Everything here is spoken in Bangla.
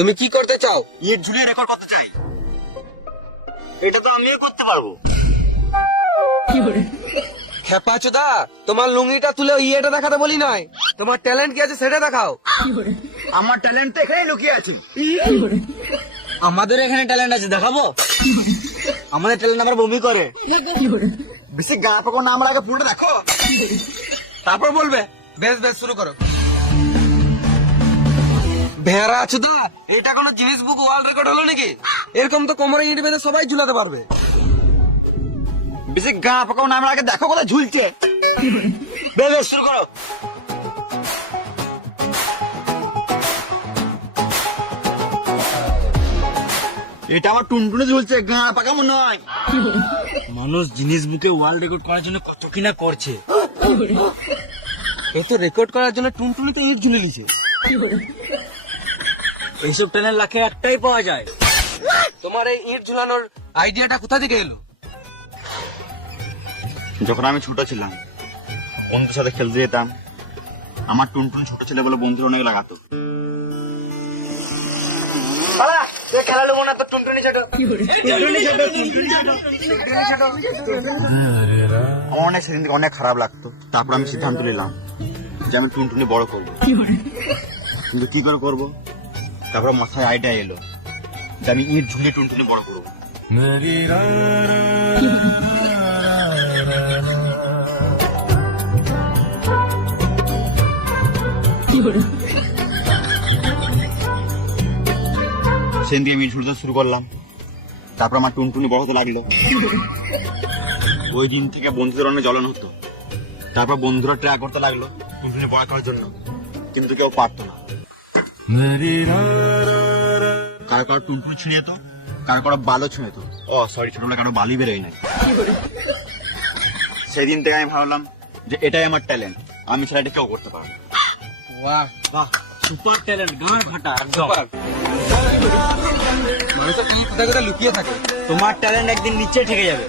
তুমি কি করতে চাও? ইট ঝুলিয়ে রেকর্ড করতে চাই। এটা তো আমিও করতে পারবো। খেপাচোদা, তোমার লুঙ্গিটা তুলে ইয়েটা দেখাতে বলি নয়, তোমার ট্যালেন্ট কি আছে সেটা দেখাও। আমার ট্যালেন্ট তো এখানেই লুকিয়ে আছে। আমাদের এখানে ট্যালেন্ট আছে, দেখাবো? আমাদের ট্যালেন্ট আবার বমি করে। বেশি গা পাকো না, আমার আগে পুরোটা দেখো, তারপর বলবে। বেশ বেশ, শুরু করো। ভেড়া আছুদা, এটা কোনো জিনিস বুক ওয়ার্ল্ড রেকর্ড হলো নাকি? এরকম তো কোমরে ইট বেঁধে সবাই ঝুলাতে পারবে। বেশি গা পাকো না, আমার আগে দেখো কোথায় ঝুলছে। বেশ বেশ, শুরু করো। এটা আমার টুনটুনে ঝুলছে, গা পাকামো নয়। মানুষ জিনিস বুকে ওয়ার্ল্ড রেকর্ড করার জন্য কত কিনা করছে। এই তো রেকর্ড করার জন্য টুনটুনি তো ইট ঝুলে নিছে। এইসব ট্যালেন্ট লাখে একটাই পাওয়া যায়। তোমার এই ইট ঝুলানোর আইডিয়াটা কোথা থেকে এলো? যখন আমি ছোট ছিলাম, বন্ধুর সাথে খেলতে যেতাম। আমার টুনটুন ছোট ছেলে বলে বন্ধুরা অনেক লাগাতো। খেলা লোক না তো, টুনটুনি ছোট। আমার অনেক সেদিন থেকে অনেক খারাপ লাগতো। তারপর আমি সিদ্ধান্ত নিলাম যে আমি টুনটুনি বড় করবো। কিন্তু কি করে করবো? তারপর মাথায় আইডিয়া এলো যে আমি ইট ঝুলিয়ে টুনটুনি বড় করবো। সেদিন থেকে আমি ইট ঝুলতে শুরু করলাম। তারপর আমার টুনটুনি বড় হতে লাগলো। ওই দিন থেকে বন্ধুদের অনেক জ্বলন হতো। তারপর বন্ধুরা ট্রাই করতে লাগলো টুনটুনি বড় করার জন্য, কিন্তু কেউ পারতো না। কারো কারো টুনটুনি ছিঁড়ে যেত, কারো কারো বালও ছিঁড়ে যেত। ও সরি, ছোটবেলা কারো বালি বেরোয় নাই। সেদিন থেকে আমি ভাবলাম যে এটাই আমার ট্যালেন্ট, আমি সেটা এটা কেউ করতে পারবো। বাহ বাহ, সুপার ট্যালেন্ট, গাঁর ঘাটা একদম। মানুষের কোথায় কোথায় লুকিয়ে থাকে। তোমার ট্যালেন্ট একদিন নিচে ঠেকে যাবে।